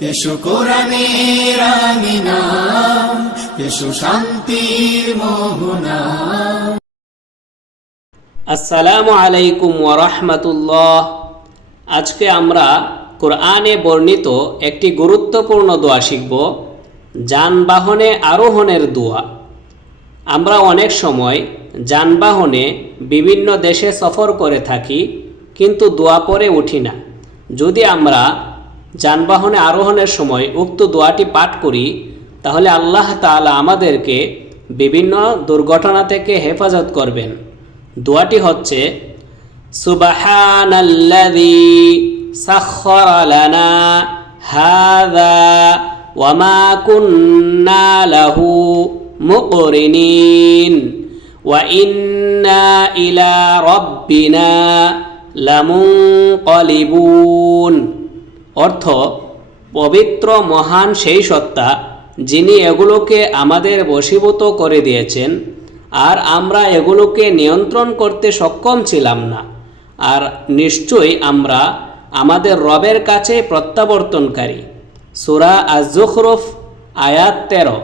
এসো কোরআনের আমিনা, এসো শান্তির মোহনা। আসসালামু আলাইকুম ওয়া রাহমাতুল্লাহ। আজকে আমরা কোরআনে বর্ণিত একটি গুরুত্বপূর্ণ দোয়া শিখব, যানবাহনে আরোহণের দোয়া। আমরা অনেক সময় যানবাহনে বিভিন্ন দেশে সফর করে থাকি, কিন্তু দোয়া পড়ে উঠি না। যদি আমরা যানবাহনে আরোহণের সময় উক্ত দোয়াটি পাঠ করি, তাহলে আল্লাহ তাআলা আমাদেরকে বিভিন্ন দুর্ঘটনা থেকে হেফাজত করবেন। দোয়াটি হচ্ছে, সুবহানাল্লাযী সাখখারা লানা হাযা ওয়া মা কুন্না লাহু মুকরিনিন ওয়া ইন্না ইলা রাব্বিনা লামুনকালিবুন। অর্থ, পবিত্র মহান সেই সত্তা যিনি এগুলোকে আমাদের বশীভূত করে দিয়েছেন, আর আমরা এগুলোকে নিয়ন্ত্রণ করতে সক্ষম ছিলাম না। আর নিশ্চয়ই আমরা আমাদের রবের কাছে প্রত্যাবর্তনকারী। সূরা আয-যুখরুফ আয়াত 13।